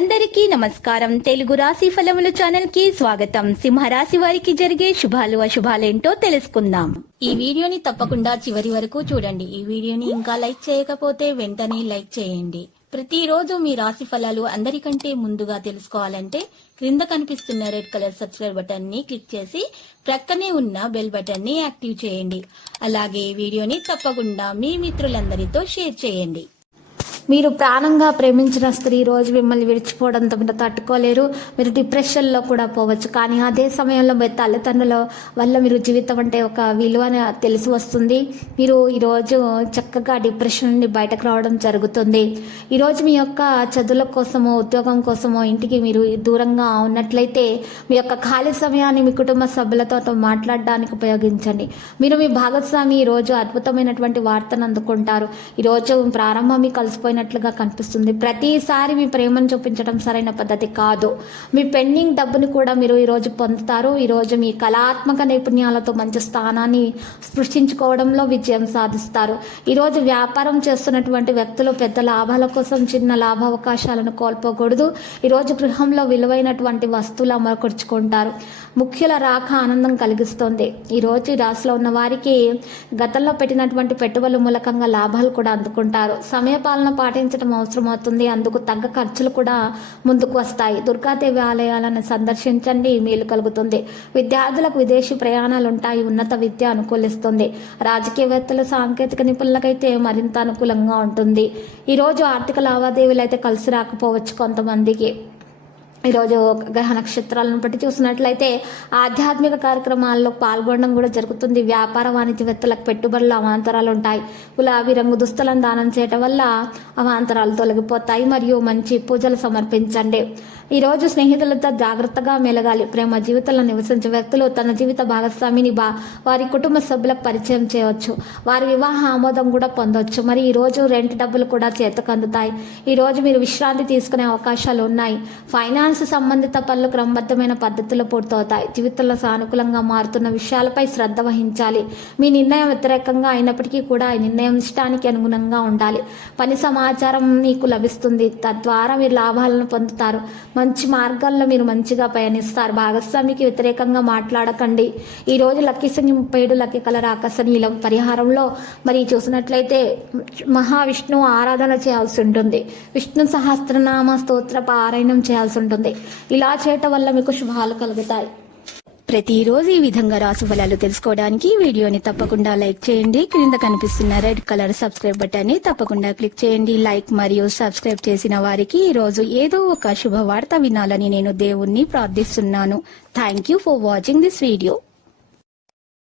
అందరికీ నమస్కారం. తెలుగు రాశి ఫలముల ఛానల్ కి స్వాగతం. సింహరాశి వారికి జరిగే శుభాలు అశుభాలేంటో తెలుసుకుందాం. ఈ వీడియోని తప్పకుండా చివరి వరకు చూడండి. ఈ వీడియోని ఇంకా లైక్ చేయకపోతే వెంటనే లైక్ చేయండి. ప్రతిరోజు మీ రాశి ఫలాలు అందరికంటే ముందుగా తెలుసుకోవాలంటే క్రింద కనిపిస్తున్న రెడ్ కలర్ సబ్స్క్రైబ్ బటన్ ని క్లిక్ చేసి ప్రక్కనే ఉన్న బెల్ బటన్ ని యాక్టివ్ చేయండి. అలాగే ఈ వీడియోని తప్పకుండా మీ మిత్రులందరితో షేర్ చేయండి. మీరు ప్రాణంగా ప్రేమించిన స్త్రీ రోజు మిమ్మల్ని విడిచిపోవడంతో మీరు తట్టుకోలేరు. మీరు డిప్రెషన్లో కూడా పోవచ్చు. కానీ అదే సమయంలో మీ తల్లిదండ్రుల వల్ల మీరు జీవితం అంటే ఒక విలువని తెలిసి వస్తుంది. మీరు ఈరోజు చక్కగా డిప్రెషన్ నుండి బయటకు రావడం జరుగుతుంది. ఈరోజు మీ యొక్క చదువుల కోసమో ఉద్యోగం కోసమో ఇంటికి మీరు దూరంగా ఉన్నట్లయితే మీ యొక్క ఖాళీ సమయాన్ని మీ కుటుంబ సభ్యులతో మాట్లాడడానికి ఉపయోగించండి. మీరు మీ భాగస్వామి ఈరోజు అద్భుతమైనటువంటి వార్తను అందుకుంటారు. ఈరోజు ప్రారంభం మీ కలిసిపోయినట్లుగా కనిపిస్తుంది. ప్రతిసారి మీ ప్రేమను చూపించడం సరైన పద్ధతి కాదు. మీ పెండింగ్ డబ్బుని కూడా మీరు ఈరోజు పొందుతారు. ఈరోజు మీ కళాత్మక నైపుణ్యాలతో మంచి స్థానాన్ని సృష్టించుకోవడంలో విజయం సాధిస్తారు. ఈరోజు వ్యాపారం చేస్తున్నటువంటి వ్యక్తులు పెద్ద లాభాల కోసం చిన్న లాభావకాశాలను కోల్పోకూడదు. ఈరోజు గృహంలో విలువైనటువంటి వస్తువులు అమర్చుకుంటారు. ముఖ్యుల రాక ఆనందం కలిగిస్తుంది. ఈరోజు ఈ రాశిలో ఉన్న వారికి గతంలో పెట్టినటువంటి పెట్టుబడుల మూలకంగా లాభాలు కూడా అందుకుంటారు. సమయపాలన పాటించడం అవసరం అవుతుంది. అందుకు తగ్గ ఖర్చులు కూడా ముందుకు వస్తాయి. దుర్గాదేవి ఆలయాలను సందర్శించండి, మేలు కలుగుతుంది. విద్యార్థులకు విదేశీ ప్రయాణాలు ఉంటాయి. ఉన్నత విద్య అనుకూలిస్తుంది. రాజకీయవేత్తలు సాంకేతిక నిపుణులకైతే మరింత అనుకూలంగా ఉంటుంది. ఈరోజు ఆర్థిక లావాదేవీలు అయితే కలిసి రాకపోవచ్చు కొంతమందికి. ఈరోజు గ్రహ నక్షత్రాలను బట్టి చూసినట్లయితే ఆధ్యాత్మిక కార్యక్రమాల్లో పాల్గొనడం కూడా జరుగుతుంది. వ్యాపార వాణిజ్యవేత్తలకు పెట్టుబడులు అవాంతరాలు ఉంటాయి. గులాబీ రంగు దుస్తులను దానం చేయటం వల్ల అవాంతరాలు తొలగిపోతాయి. మరియు మంచి పూజలు సమర్పించండి. ఈరోజు స్నేహితులతో జాగ్రత్తగా మెలగాలి. ప్రేమ జీవితంలో నివసించే వ్యక్తులు తన జీవిత భాగస్వామిని వారి కుటుంబ సభ్యులకు పరిచయం చేయవచ్చు. వారి వివాహ ఆమోదం కూడా పొందవచ్చు. మరి ఈరోజు రెంట్ డబ్బులు కూడా చేతకు అందుతాయి. ఈరోజు మీరు విశ్రాంతి తీసుకునే అవకాశాలు ఉన్నాయి. ఫైనాన్స్ సంబంధిత పనులు క్రమబద్ధమైన పద్ధతిలో పూర్తవుతాయి. జీవితంలో సానుకూలంగా మారుతున్న విషయాలపై శ్రద్ధ వహించాలి. మీ నిర్ణయం వ్యతిరేకంగా అయినప్పటికీ కూడా ఈ నిర్ణయం ఇష్టానికి అనుగుణంగా ఉండాలి. పని సమాచారం మీకు లభిస్తుంది. తద్వారా మీరు లాభాలను పొందుతారు. మంచి మార్గాల్లో మీరు మంచిగా పయనిస్తారు. భాగస్వామికి వ్యతిరేకంగా మాట్లాడకండి. ఈరోజు లక్కీ సంఖ్య 37, లక్కీ కలర్ ఆకర్షణీయం. పరిహారంలో మరి చూసినట్లయితే మహావిష్ణువు ఆరాధన చేయాల్సి ఉంటుంది. విష్ణు సహస్రనామ స్తోత్ర పారాయణం చేయాల్సి ఉంటుంది. ఇలా చేయటం వల్ల మీకు శుభాలు కలుగుతాయి. ప్రతిరోజు ఈ విధంగా రాశి ఫలాలు తెలుసుకోవడానికి వీడియోని తప్పకుండా లైక్ చేయండి. క్రింద కనిపిస్తున్న రెడ్ కలర్ సబ్స్క్రైబ్ బటన్ ని తప్పకుండా క్లిక్ చేయండి. లైక్ మరియు సబ్స్క్రైబ్ చేసిన వారికి ఈ రోజు ఏదో ఒక శుభవార్త వినాలని నేను దేవుణ్ణి ప్రార్థిస్తున్నాను. Thank you for watching this video.